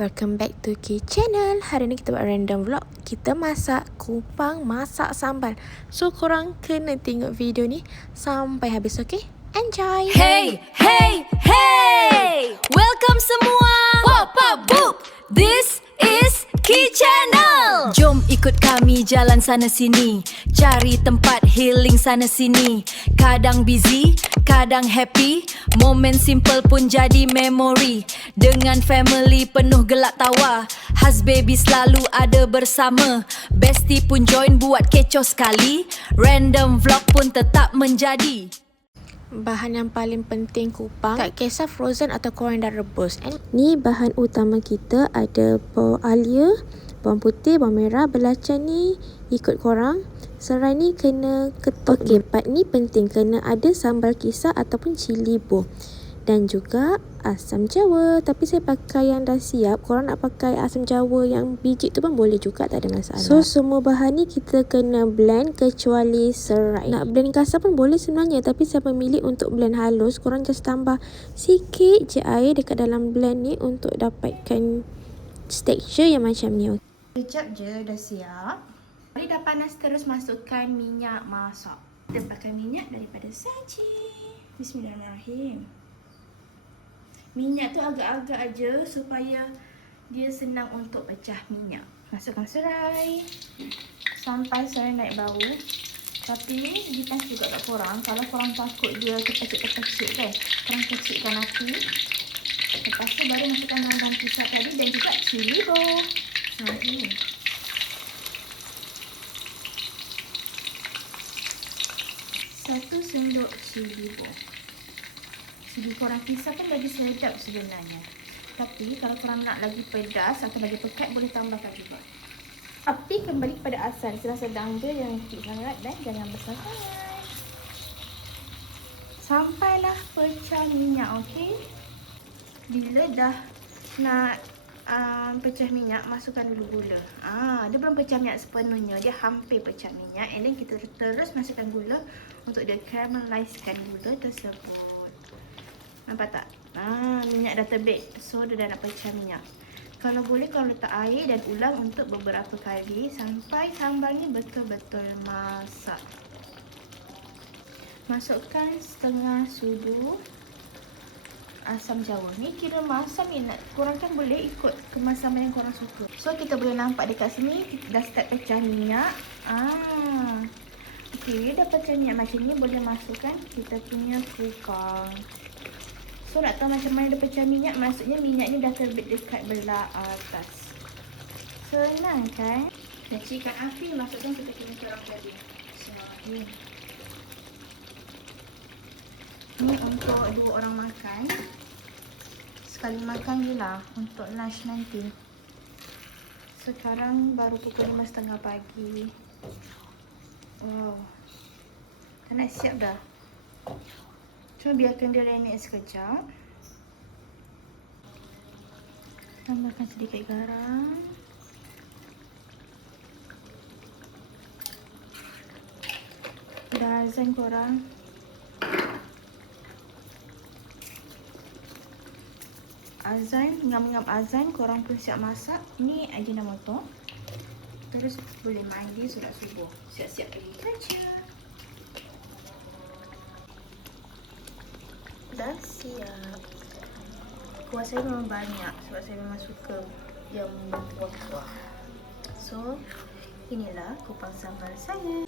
Welcome back to Ki Channel. Hari ni kita buat random vlog. Kita masak kupang masak sambal. So korang kena tengok video ni sampai habis, okay? Enjoy. Hey, hey, hey! Welcome semua. Pop, pop, boop. This is Ki Channel. Jom ikut kami jalan sana sini, cari tempat healing sana sini. Kadang busy, kadang happy, momen simple pun jadi memori. Dengan family penuh gelak tawa, Husbaby selalu ada bersama. Bestie pun join buat kecoh sekali, random vlog pun tetap menjadi. Bahan yang paling penting kupang, tak kisah frozen atau korang dah rebus. Ni bahan utama kita, ada bawang alia, bawang putih, bawang merah, belacan ni ikut korang. Serai ni kena ketuk. Okey, part ni penting, kena ada sambal kisar ataupun cili boh. Dan juga asam jawa. Tapi saya pakai yang dah siap. Korang nak pakai asam jawa yang biji tu pun boleh juga, tak ada masalah. So semua bahan ni kita kena blend kecuali serai. Nak blend kasar pun boleh sebenarnya, tapi saya memilih untuk blend halus. Korang just tambah sikit je air dekat dalam blend ni untuk dapatkan tekstur yang macam ni. Kejap je dah siap. Mari dah panas, terus masukkan minyak masak. Kita pakai minyak daripada saji. Bismillahirrahmanirrahim. Minyak tu agak-agak aja supaya dia senang untuk pecah minyak. Masukkan serai sampai serai naik bau. Tapi depends juga kat korang. Kalau korang takut dia terpecik-terpecik kan, korang kecilkan api. Lepas tu baru masukkan daun pisang tadi dan juga cili boh. Ini 1 sendok cili boh. Cili korang kisar pun lagi sedap sebenarnya. Tapi kalau korang nak lagi pedas atau lagi pekat, boleh tambahkan juga. Api kembali kepada asal, sedang-sedang je, jangan kecil sangat dan jangan besar sangat. Sampailah pecah minyak, okey? Bila dah nak pecah minyak, masukkan dulu gula. Dia belum pecah minyak sepenuhnya, dia hampir pecah minyak. And then kita terus masukkan gula untuk dia caramelizekan gula tersebut. Nampak tak? Minyak dah terbit. So dia dah nak pecah minyak. Kalau boleh korang letak air dan ulang untuk beberapa kali sampai sambal ni betul-betul masak. Masukkan setengah sudu asam jawa. Ni kira masam ni, korang kan boleh ikut kemasaman yang korang suka. So kita boleh nampak dekat sini dah start pecah minyak. Okey, dah pecah minyak macam ni, boleh masukkan kita punya kupang. So nak tahu macam mana dia pecah minyak, maksudnya minyak ni dah terbit dekat belah atas. Senang kan? Kecilkan api, masukkan kita punya kerang tadi. Ni untuk 2 orang makan. Sekali makan je lah untuk lunch nanti. Sekarang baru pukul 5.30 pagi. Wow, tak nak siap dah. Cuma biarkan dia renek sekejap. Tambahkan sedikit garam. Dah azan korang. Azan, ngam-ngam azan, korang pun siap masak. Ni Ajinomoto. Terus boleh mandi solat subuh. Siap-siap pergi kerja. Dah siap. Kuah saya memang banyak sebab saya memang suka yang kuah-kuah. So inilah kupang sambal saya.